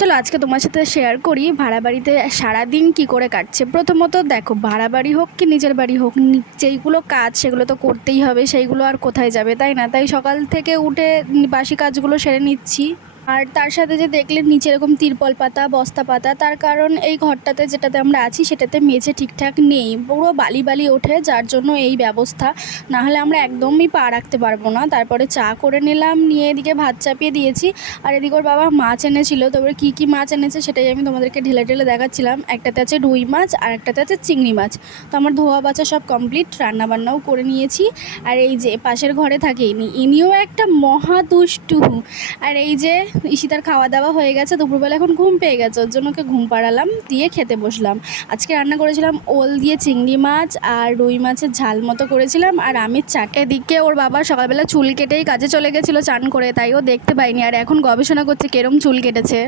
চলো আজকে তোমার সাথে শেয়ার করি ভাড়া বাড়িতে সারাদিন কি করে কাটছে। প্রথমত দেখো, ভাড়া বাড়ি হোক কি নিজের বাড়ি হোক, যেইগুলো কাজ সেগুলো তো করতেই হবে, সেইগুলো আর কোথায় যাবে, তাই না? তাই সকাল থেকে উঠে বাসি কাজগুলো সেরে নিচ্ছি। আর তার সাথে যে দেখলে নিচে এরকম তিরপল পাতা, বস্তা পাতা, তার কারণ এই ঘরটাতে যেটাতে আমরা আছি সেটাতে মেঝে ঠিকঠাক নেই, পুরো বালি বালি ওঠে, যার জন্য এই ব্যবস্থা। না হলে আমরা একদমই পা রাখতে পারবো না। তারপরে চা করে নিলাম, নিয়ে এদিকে ভাত চাপিয়ে দিয়েছি। আর এদিকে ওর বাবা মাছ এনেছিল, তবে কী কী মাছ এনেছে সেটাই আমি তোমাদেরকে ঢেলে ঢেলে দেখাচ্ছিলাম। একটাতে আছে রুই মাছ আর একটাতে আছে চিংড়ি মাছ। তো আমার ধোয়া বাছা সব কমপ্লিট, রান্নাবান্নাও করে নিয়েছি। আর এই যে পাশের ঘরে থাকে ইনিও একটা মহা দুষ্টু। আর এই যে ঈশিতার খাওয়া দাওয়া হয়ে গেছে, দুপুরবেলা এখন ঘুম পেয়ে গেছে, ওর জন্য ওকে ঘুম পাড়ালাম, দিয়ে খেতে বসলাম। আজকে রান্না করেছিলাম ওল দিয়ে চিংড়ি মাছ আর রুই মাছের ঝাল মতো করেছিলাম, আর আমের চাট। এদিকে ওর বাবা সকালবেলা চুল কেটেই কাজে চলে গেছিলো চান করে, তাই ও দেখতে পাইনি, আর এখন গবেষণা করছে কেরম চুল কেটেছে।